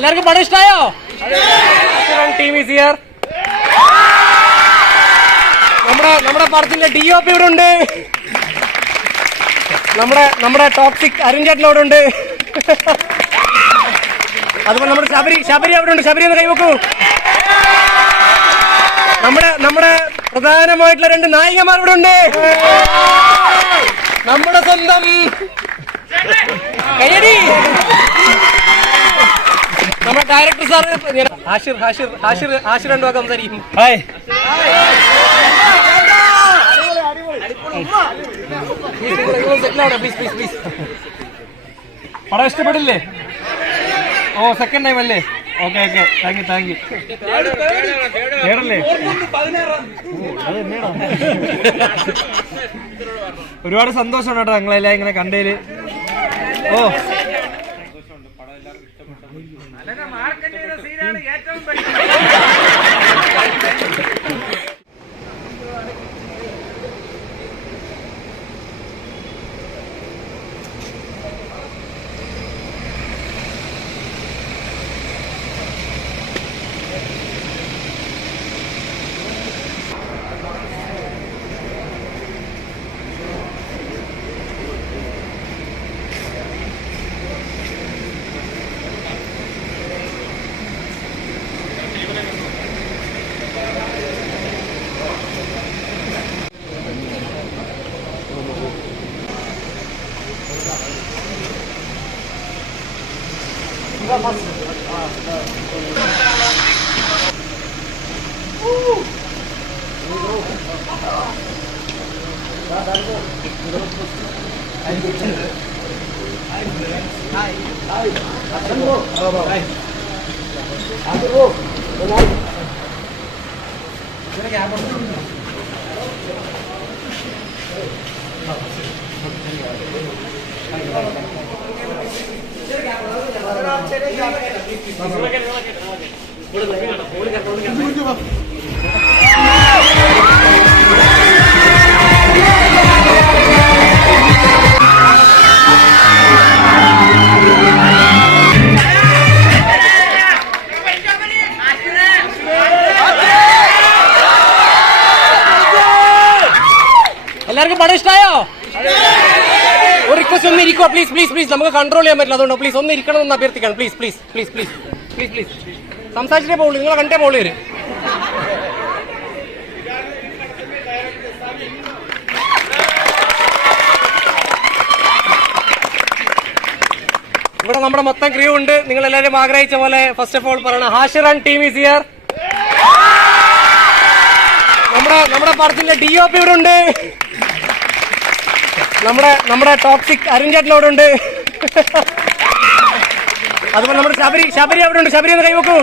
എല്ലാവർക്കും പടം ഇഷ്ടമായോ? Team is here. നമ്മുടെ പടത്തിന്റെ DOP ഇവിടെ ഉണ്ട്. നമ്മുടെ ടോക്സിക് അരുൺ ചേട്ടൻ അവിടെ ഉണ്ട്. അതുപോലെ നമ്മുടെ ശബരി അവിടെ ഉണ്ട്. ശബരി ഒന്ന് കൈവെക്കൂ. നമ്മുടെ പ്രധാനമായിട്ടുള്ള 2 നായികമാർ ഇവിടെ ഉണ്ട്. നമ്മുടെ സ്വന്തം കയ്യടി നമ്മുടെ ഡയറക്ടർ സാർ ഹാഷിർ 2 വാക്ക് സംസാരിക്കും. പടം ഇഷ്ടപ്പെട്ടില്ലേ? ഓ സെക്കൻഡ് ടൈം അല്ലേ? Okay thank U. ഒരുപാട് സന്തോഷമാണ് കേട്ടോ നിങ്ങളെല്ലാം ഇങ്ങനെ കണ്ടതില്. ഓ എല്ലാവർക്കും പടം ഇഷ്ടമായോ? ഒരു റിക്വസ്റ്റ് ഒന്ന് ഇരിക്കുക പ്ലീസ്. നമുക്ക് കൺട്രോൾ ചെയ്യാൻ പറ്റില്ല. അതുകൊണ്ട് പ്ലീസ് ഒന്ന് ഇരിക്കണം എന്ന് അഭ്യർത്ഥിക്കണം. പ്ലീസ് സംസാരിച്ചിട്ടേ പോകുള്ളൂ. നിങ്ങളെ കണ്ടേ പോകുള്ളൂ വരും. ഇവിടെ നമ്മുടെ മൊത്തം ക്രൂ ഉണ്ട്. നിങ്ങൾ എല്ലാവരും ആഗ്രഹിച്ച പോലെ ഫസ്റ്റ് ഓഫ് ഓൾ പറയണം, Hashir and team is here. നമ്മുടെ പടത്തിന്റെ DOP ഇവിടെ ഉണ്ട്. നമ്മുടെ ടോക്സിക് അരുൺ ചേട്ടൻ അവിടെ ഉണ്ട്. അതുപോലെ നമ്മുടെ ശബരി അവിടെ ഉണ്ട്. ശബരി ഒന്ന് കൈവെക്കൂ.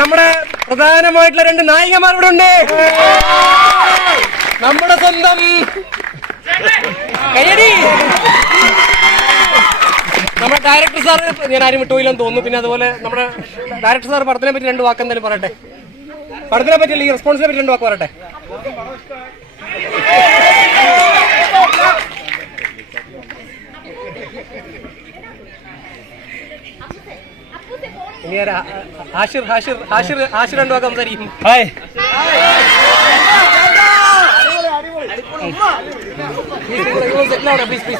നമ്മുടെ പ്രധാനമായിട്ടുള്ള 2 നായികമാർ ഇവിടെ ഉണ്ട്. നമ്മുടെ സ്വന്തം കയ്യടി നമ്മുടെ ഡയറക്ടർ സാർ. ഞാൻ ആരും വിട്ടുപോയില്ലെന്ന് തോന്നുന്നു. പിന്നെ അതുപോലെ നമ്മുടെ ഡയറക്ടർ സാർ പടത്തിനെ പറ്റി 2 വാക്ക് എന്തായാലും പറയട്ടെ. പടത്തിനെ പറ്റിയല്ല, ഈ റെസ്പോൺസിനെ പറ്റി 2 വാക്ക് പറയട്ടെ. ഇനി ഹാഷിർ 2 വാക്ക് സംസാരിക്കും.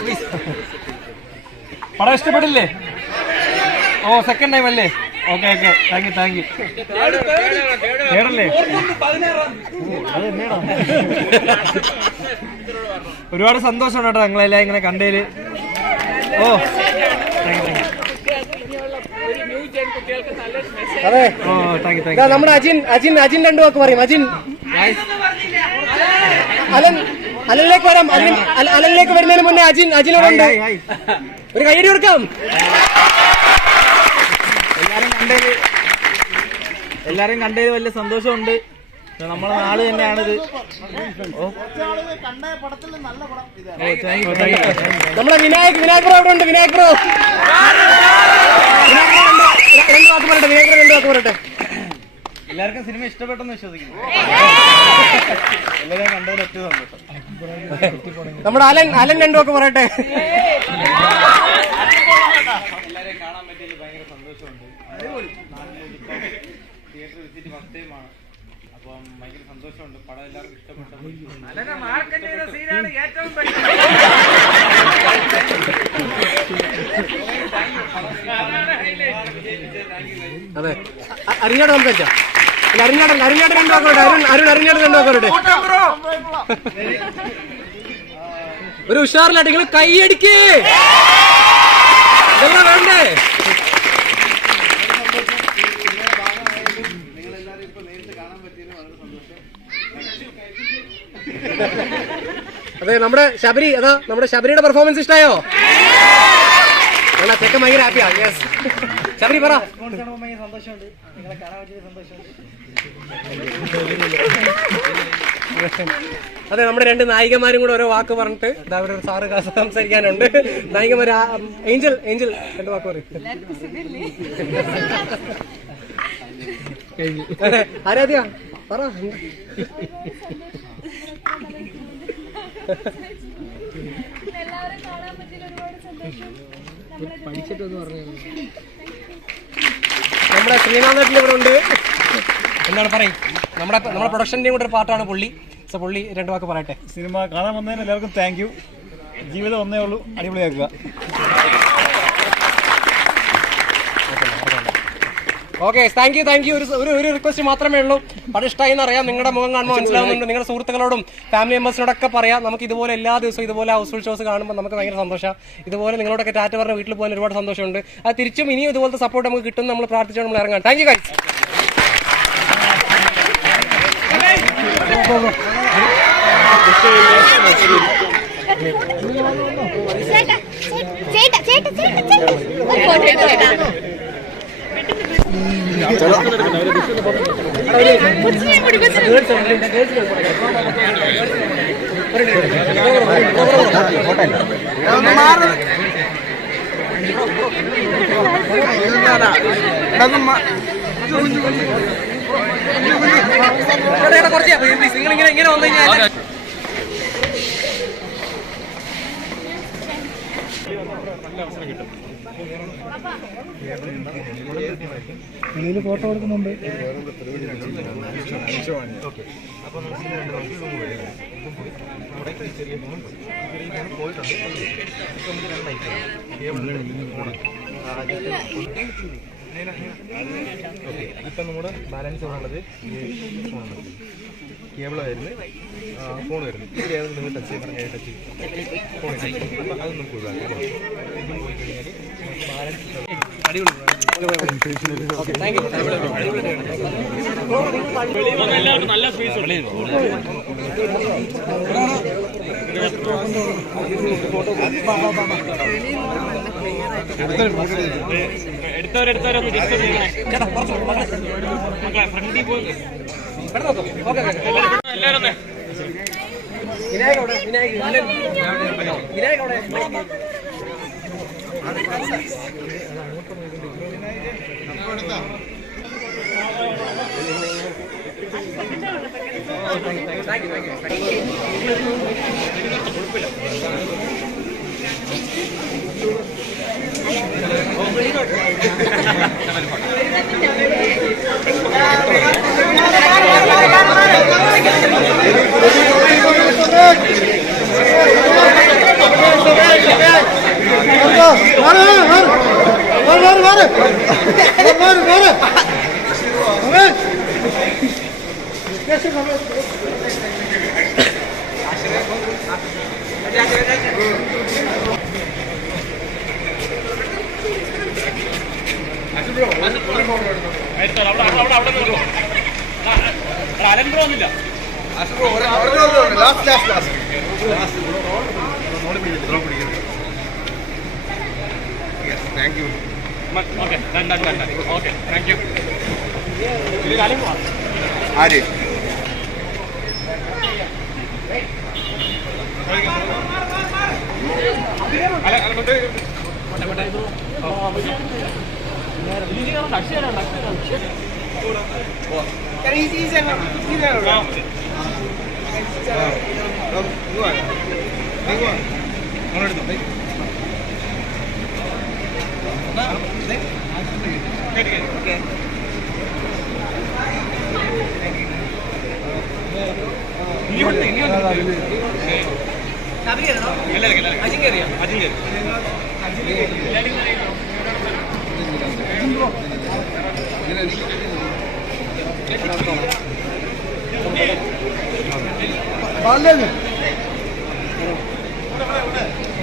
പ്ലീസ്. പടം ഇഷ്ടപ്പെട്ടില്ലേ? ഓ സെക്കൻഡ് ടൈം അല്ലേ? Okay thank U. ഒരുപാട് സന്തോഷമാണ് കേട്ടോ നിങ്ങളെല്ലാം ഇങ്ങനെ കണ്ടതില്. ഓ നമ്മുടെ അജിൻ 2 വാക്ക് പറയും. അലനിലേക്ക് വരാം. അലനിലേക്ക് വരുന്നതിന് മുന്നേ അജിനോടുണ്ട്. ഒരു കൈയടി കൊടുക്കാം. എല്ലാരും കണ്ടതിൽ വലിയ സന്തോഷമുണ്ട്. നമ്മളെ നാട് തന്നെയാണിത്. നമ്മളെ വിനായക് ബ്രോ അവിടെ ഉണ്ട്. വിനായക് ബ്രോ 2 വാക്ക് പറയട്ടെ. വിനായക് ബ്രോ 2 വാക്ക് പറയട്ടെ. എല്ലാവർക്കും സിനിമ ഇഷ്ടപ്പെട്ടെന്ന് വിശ്വസിക്കുന്നു. എല്ലാവരും കണ്ടതിൽ ഏറ്റവും സന്തോഷം. നമ്മുടെ അലൻ 2 വാക്ക് പറയട്ടെ. എല്ലാവരെയും കാണാൻ പറ്റിയതിൽ ഭയങ്കര സന്തോഷമുണ്ട്. തിയേറ്റർ വിസിറ്റ് ഫസ്റ്റ് ടൈമാണ്. അപ്പം ഭയങ്കര സന്തോഷമുണ്ട്. പടം എല്ലാവർക്കും ഇഷ്ടപ്പെട്ടു. അതെ, അരിഞ്ഞാട് സംസാരിച്ച അരിഞ്ഞാട് രണ്ടാക്കോട്ടെ, അരിഞ്ഞാട് രണ്ടാക്കോട്ടെ. ഒരു ഉഷാറിലായിട്ട് നിങ്ങൾ കൈയടിക്കേ, ഇതെല്ലാം വേണ്ടേ? അതെ, നമ്മുടെ ശബരി, അതാ നമ്മുടെ ശബരിയുടെ പെർഫോമൻസ് ഇഷ്ടമായോ? ചെക്കൻ ഭയങ്കര ഹാപ്പിയാ. യെസ്, ശബരി പറ. സന്തോഷമുണ്ട്, നിങ്ങളെ കാണാൻ പറ്റിയ സന്തോഷമുണ്ട്. അതെ, നമ്മുടെ രണ്ട് നായികമാരും കൂടെ ഓരോ വാക്ക് പറഞ്ഞിട്ട് ഒരു സാറ് സംസാരിക്കാനുണ്ട്. നായികമാര് ഏഞ്ചൽ രണ്ട് വാക്ക് പറയും. ആരാധ്യ പറ. നമ്മുടെ ശ്രീനാഥ് ഇവിടെ ഉണ്ട്. എന്താണ് പറയും? നമ്മുടെ പ്രൊഡക്ഷൻ്റെയും കൂടെ ഒരു പാർട്ടാണ് പുള്ളി. സോ പുള്ളി രണ്ട് വാക്ക് പറയട്ടെ. സിനിമ കാണാൻ വന്നതിന് എല്ലാവർക്കും താങ്ക് യു. ജീവിതം ഒന്നേ ഉള്ളൂ, അടിപൊളിയാക്കുക. Okay, thank you. ഒരു റിക്വസ്റ്റ് മാത്രമേ ഉള്ളൂ. പടം ഇഷ്ടമായി എന്നറിയാം, നിങ്ങളുടെ മുഖം കാണുമ്പോൾ മനസ്സിലാവുന്നുണ്ട്. നിങ്ങളുടെ സുഹൃത്തുക്കളോടും ഫാമിലി മെമ്പേഴ്സിനോടൊക്കെ പറയാം. നമുക്ക് ഇതുപോലെ എല്ലാ ദിവസവും ഇതുപോലെ ഹൗസ്ഫുൾ ഷോസ് കാണുമ്പോൾ നമുക്ക് ഭയങ്കര സന്തോഷം. ഇതുപോലെ നിങ്ങളോടൊക്കെ ടാറ്റ പറഞ്ഞ വീട്ടിൽ പോകാൻ ഒരുപാട് സന്തോഷമുണ്ട്. അത് തിരിച്ചും ഇനിയും ഇതുപോലത്തെ സപ്പോർട്ട് നമുക്ക് കിട്ടും. നമ്മൾ പ്രാർത്ഥിച്ചുകൊണ്ട് നമ്മൾ ഇറങ്ങാം. Thank you guys. ഇങ്ങനെ വന്നു കഴിഞ്ഞാൽ ഫോട്ടോ എടുക്കുന്നുണ്ട്. ഇപ്പം നമ്മുടെ ബാലൻസ് ഉള്ളത് കേബിൾ വരുന്നത്, ഫോൺ വരുന്നത്. ഇത് ഏതെങ്കിലും നിങ്ങൾ ടച്ച് ചെയ്യണം, ടച്ച് ചെയ്യും ഫോൺ അപ്പം അത് നമുക്ക് ഒഴിവാക്കാം. ഇതും പോയി കഴിഞ്ഞാൽ ബാലൻസ് നല്ല സ്പേസ് എടുത്തവരൊന്ന് ഡിസ്കസ് ചെയ്യണേ. ഫ്രണ്ടിൽ പോയി എല്ലാവരും വിനായക അവിടെ അലൻബ്രോ ഒന്നുമില്ല. Thank you. Okay, okay, thank U. ആര്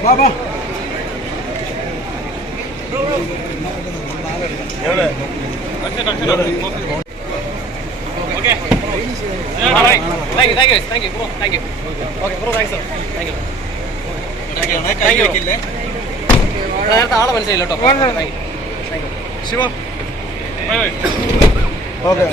ബാബാ നേരത്തെ ആളെ മനസ്സിലായില്ലോ കേട്ടോ. ശിവ ഓക്കെ